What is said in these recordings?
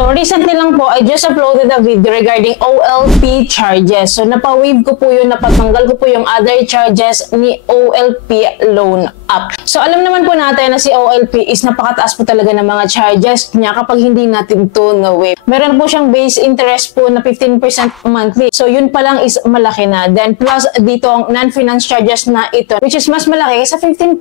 So recently lang po, I just uploaded a video regarding OLP charges. So napa-waive ko po yun, napatanggal ko po yung other charges ni OLP loan app. So alam naman po natin na si OLP is napakataas po talaga ng mga charges niya kapag hindi natin to na-waive. Meron po siyang base interest po na 15% monthly. So yun pa lang is malaki na. Then plus dito ang non-finance charges na ito, which is mas malaki sa 15%.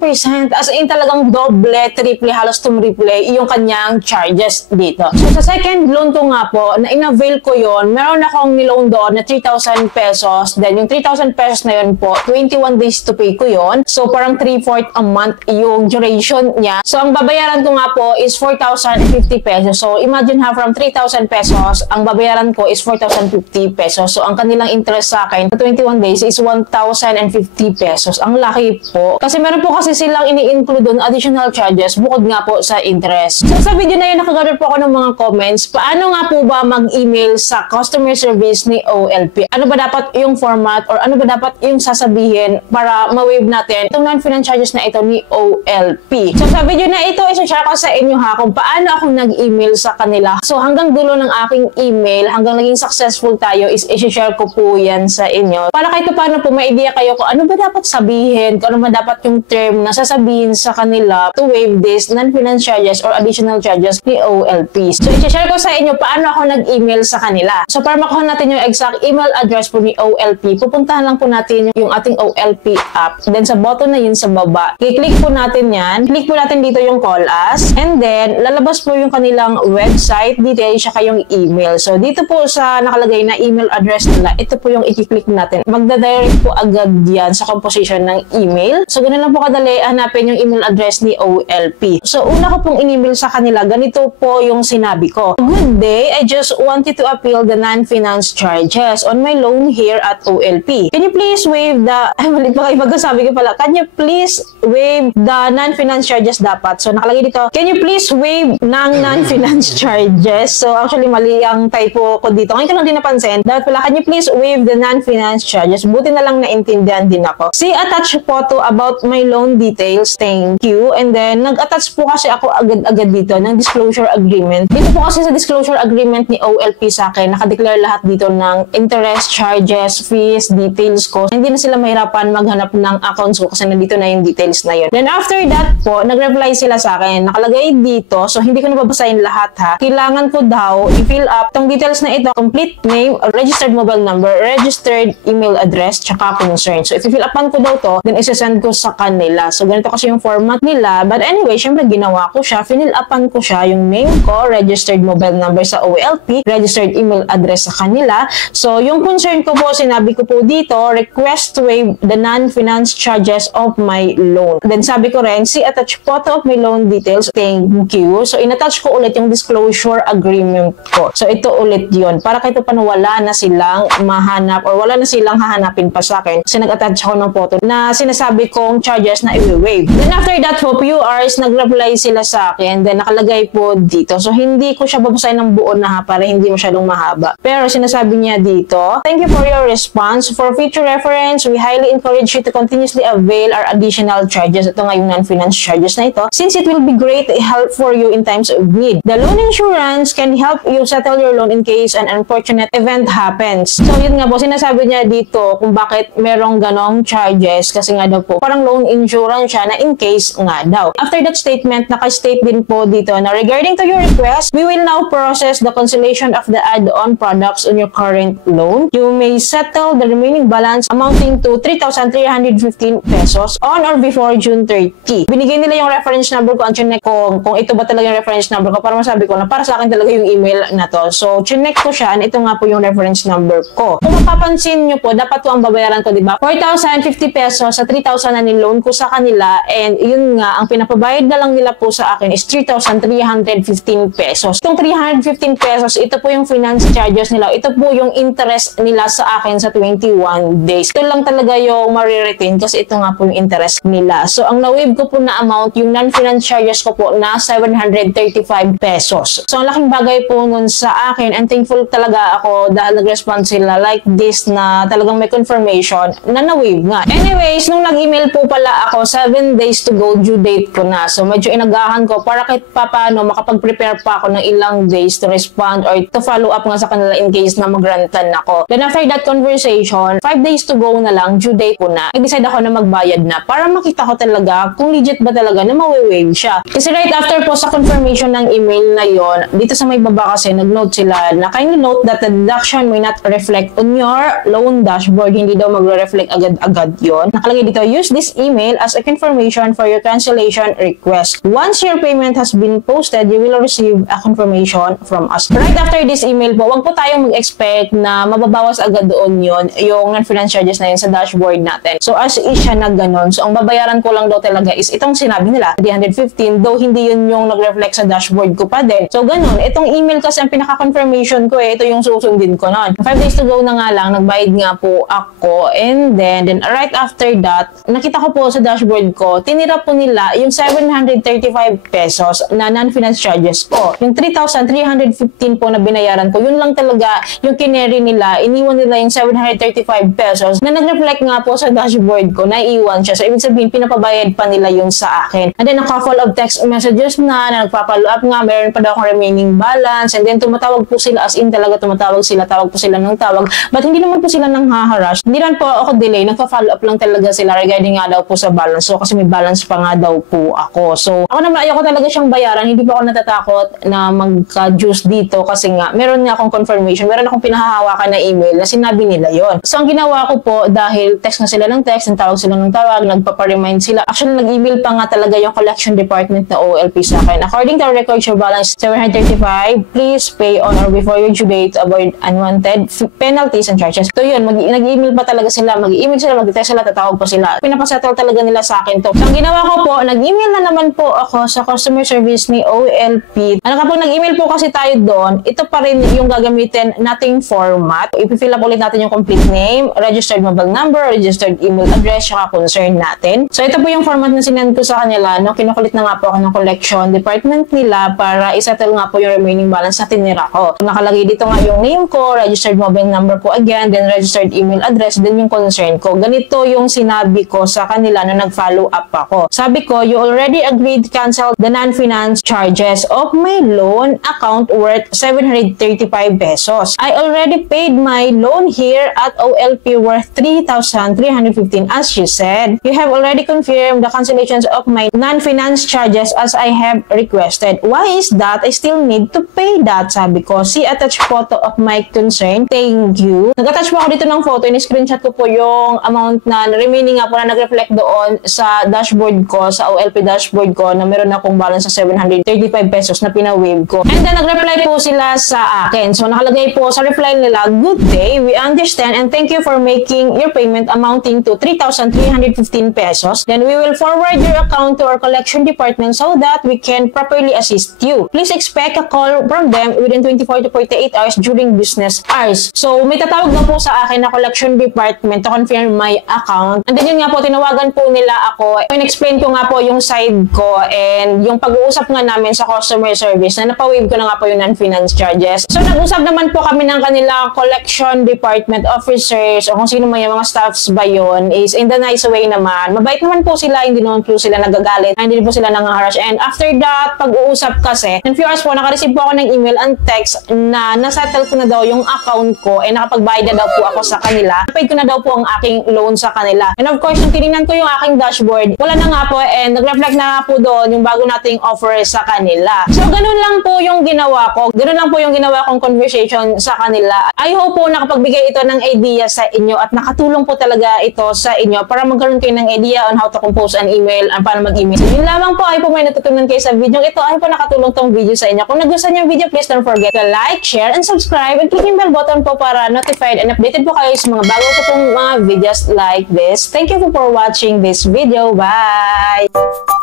As in talagang doble, triple, halos tumriple yung kanyang charges dito. So sa second loan ko nga po, na in-avail ko yon, meron akong niloan doon na 3,000 pesos. Then yung 3,000 pesos na yun po, 21 days to pay ko yon. So parang 3/4 a month yung duration niya. So ang babayaran ko nga po is 4,050 pesos. So imagine ha, from 3,000 pesos, ang babayaran ko is 4,050 pesos. So ang kanilang interest sa akin sa 21 days is 1,050 pesos. Ang laki po. Kasi meron po kasi silang ini-include doon additional charges bukod nga po sa interest. So sa video na yun, nakagather po ako ng mga comments. Paano nga po ba mag-email sa customer service ni OLP? Ano ba dapat yung format or ano ba dapat yung sasabihin para ma-waive natin itong non-finance charges na ito ni OLP? So sa video na ito, isa-share ko sa inyo ha kung paano ako nag-email sa kanila. So hanggang dulo ng aking email, hanggang naging successful tayo, is i-share ko po yan sa inyo. Para kahit paano po may idea kayo kung ano ba dapat sabihin, kung ano ba dapat yung term na sasabihin sa kanila to waive this non-finance charges or additional charges ni OLP. So i-share ko sa inyo paano ako nag-email sa kanila. So para makuha natin yung exact email address po ni OLP, pupuntahan lang po natin yung ating OLP app. Then sa button na yun sa baba, i-click po natin yan. Click po natin dito yung call us. And then, lalabas po yung kanilang website, details, saka yung email. So dito po sa nakalagay na email address nila, ito po yung i-click natin. Magda-direct po agad yan sa composition ng email. So ganun lang po kadali hanapin yung email address ni OLP. So una ko pong in-email sa kanila, ganito po yung sinabi ko. Good day, I just wanted to appeal the non-finance charges on my loan here at OLP. Can you please waive the, mali pa kayo magkasabi ko pala, can you please waive the non-finance charges dapat? So nakalagay dito, can you please waive ng non-finance charges? So actually mali ang typo ko dito. Ngayon ko lang din napansin, dapat pala, can you please waive the non-finance charges? Buti na lang naintindihan din ako. See attached photo about my loan details. Thank you. And then nag-attach po kasi ako agad-agad dito ng disclosure agreement. Dito po kasi sa disclosure agreement ni OLP sa akin, nakadeclare lahat dito ng interest, charges, fees, details ko. Hindi na sila mahirapan maghanap ng accounts ko kasi nandito na yung details na yun. Then after that po, nag-reply sila sa akin. Nakalagay dito, so hindi ko nababasahin lahat ha. Kailangan ko daw i-fill up tong details na ito, complete name, registered mobile number, registered email address, tsaka concern. So if i-fill upan ko daw to, then isa-send ko sa kanila. So ganito kasi yung format nila. But anyway, syempre ginawa ko siya, fill upan ko siya, yung name ko, registered mobile number sa OLP, registered email address sa kanila. So yung concern ko po, sinabi ko po dito, request to waive the non-finance charges of my loan. Then sabi ko rin, see attached photo of my loan details. Thank you. So in-attach ko ulit yung disclosure agreement ko. So ito ulit yun. Para kahit paano wala na silang mahanap or wala na silang hahanapin pa sa akin. Kasi nag-attach ako ng photo na sinasabi kong charges na i-waive. Then after that po, few hours, nag-reply sila sa akin. Then nakalagay po dito. So hindi ko siya babasahin ng buo na ha, para hindi masyadong mahaba. Pero sinasabi niya dito, thank you for your response. For future reference, we highly encourage you to continuously avail our additional charges. Ito nga yung non-finance charges na ito. Since it will be great help for you in times of need. The loan insurance can help you settle your loan in case an unfortunate event happens. So yun nga po, sinasabi niya dito kung bakit merong ganong charges. Kasi nga daw po, parang loan insurance siya na in case nga daw. After that statement, naka-state din po dito na regarding to your request, we will now process the cancellation of the add-on products on your current loan. You may settle the remaining balance amounting to 3,315 pesos on or before June 30. Binigay nila yung reference number ko, ang chinek ko kung ito ba talaga yung reference number ko para masabi ko na para sa akin talaga yung email na to. So, chinek ko siya and ito nga po yung reference number ko. Kung mapapansin nyo po, dapat po ang babayaran ko, diba? 4,050 pesos sa 3,000 na niloan ko sa kanila, and yun nga, ang pinapabayad na lang nila po sa akin is 3,315 pesos. Itong 315 pesos, ito po yung finance charges nila. Ito po yung interest nila sa akin sa 21 days. Ito lang talaga yung mariretain kasi ito nga po yung interest nila. So, ang na-waive ko po na amount, yung non-finance charges ko po na 735 pesos. So, ang laking bagay po nun sa akin, and thankful talaga ako dahil nag-respond sila like this na talagang may confirmation na na-waive nga. Anyways, nung nag-email po pala ako, 7 days to go, due date ko na. So, medyo inagahan ko para kahit paano makapag-prepare pa ako ng ilang ilang days to respond or to follow up nga sa kanila in case na mag-grantan ako. Then after that conversation, 5 days to go na lang, due date ko na. Nag-decide ako na magbayad na para makita ko talaga kung legit ba talaga na ma-waive siya. Kasi right after po sa confirmation ng email na yon, dito sa may baba kasi nag-note sila na kindly note that the deduction may not reflect on your loan dashboard. Hindi daw magre-reflect agad-agad yon. Nakalagay dito, use this email as a confirmation for your cancellation request. Once your payment has been posted, you will receive a confirmation from us. Right after this email po, wag po tayong mag-expect na mababawas agad doon yon, yung non-finance charges na yun sa dashboard natin. So as is siya na ganun. So ang babayaran ko lang daw talaga is itong sinabi nila, 315, though hindi yun yung nag-reflect sa dashboard ko pa din. So ganun, itong email kasi ang pinaka-confirmation ko ito yung susundin ko nun. 5 days to go na nga lang, nagbayad nga po ako, and then right after that, nakita ko po sa dashboard ko, tinira po nila yung 735 pesos na non-finance charges ko. Yung 3,315 po na binayaran ko, yun lang talaga yung kineri nila, iniwan nila yung 735 pesos na nag-reflect nga po sa dashboard ko, naiiwan siya. So ibig sabihin, pinapabayad pa nila yun sa akin. And then a couple of text messages na nagpa-follow up nga, meron pa daw akong remaining balance, and then tumatawag po sila, as in talaga tumatawag sila, tawag po sila ng tawag, but hindi naman po sila nang haharass. Hindi naman po ako delay, nagpa-follow up lang talaga sila regarding nga daw po sa balance. So kasi may balance pa nga daw po ako. So ako naman ayoko talaga siyang bayaran, hindi pa ako natatakot na magka-juice dito kasi nga meron nga akong confirmation, meron akong pinahahawakan na email na sinabi nila yon. So ang ginawa ko po, dahil text na sila ng text, tawag sila ng tawag, nagpapa-remind sila. Actually nag-email pa nga talaga yung collection department na OLP sa akin. According to our records, your balance 735, please pay on or before your due date to avoid unwanted penalties and charges. So yun, nag-email pa talaga sila, mag-email sila, mag-text sila, tatawag pa sila. Pinapasettle talaga nila sa akin to. So ang ginawa ko po, nag-email na naman po ako sa customer service ni OLP. Kapag nag-email po kasi tayo doon, ito pa rin yung gagamitin nating format. I-fill up ulit natin yung complete name, registered mobile number, registered email address, saka concern natin. So ito po yung format na sinend ko sa kanila, no? Kinukulit na nga po ako ng collection department nila para isettle nga po yung remaining balance na tinira ko. Nakalagay dito nga yung name ko, registered mobile number po again, then registered email address, then yung concern ko. Ganito yung sinabi ko sa kanila na nag-follow up ako. Sabi ko, you already agreed to cancel the non-finance charges of my loan account worth 735 pesos. I already paid my loan here at OLP worth 3,315 as you said. You have already confirmed the cancellations of my non-finance charges as I have requested. Why is that? I still need to pay that. Sabi ko, see attached photo of my concern. Thank you. Nag-attach po ako dito ng photo. In-screenshot ko po yung amount na remaining nga po na nag-reflect doon sa dashboard ko, sa OLP dashboard ko, na meron akong balance sa 735 pesos na pina-waive ko. And then nag-reply po sila sa akin. So nakalagay po sa reply nila, good day, we understand and thank you for making your payment amounting to 3,315 pesos. Then we will forward your account to our collection department so that we can properly assist you. Please expect a call from them within 24 to 48 hours during business hours. So may tatawag na po sa akin na collection department to confirm my account. And then yun nga po, tinawagan po nila ako. In-explain ko nga po yung side ko and yung pag-uusap nga namin sa customer service na napawave ko na nga po yung non-finance charges. So nag-usap naman po kami ng kanila collection department officers o kung sino man yung mga staffs ba yun is in the nice way naman. Mabait naman po sila, hindi naman po sila nagagalit, hindi po sila nang-harass. And after that, pag-uusap kasi, in few hours po, naka-receive po ako ng email and text na nasettle ko na daw yung account ko and nakapagbayad na daw po ako sa kanila. Napaid ko na daw po ang aking loan sa kanila. And of course, nung tinignan ko yung aking dashboard, wala na nga po and nag-reflect na nga po doon yung bago nating offer sa kanila. So, ganun lang po yung ginawa ko. Ganun lang po yung ginawa kong conversation sa kanila. I hope po nakapagbigay ito ng idea sa inyo at nakatulong po talaga ito sa inyo para magkaroon kayo ng idea on how to compose an email at paano mag-email. So, yun lamang po. Ay po may natutunan kayo sa video ito. Ay po nakatulong tong video sa inyo. Kung nagustuhan niyo yung video, please don't forget to like, share, and subscribe and click yung bell button po para notified and updated po kayo sa mga bago ko pong mga videos like this. Thank you for watching this video. Bye!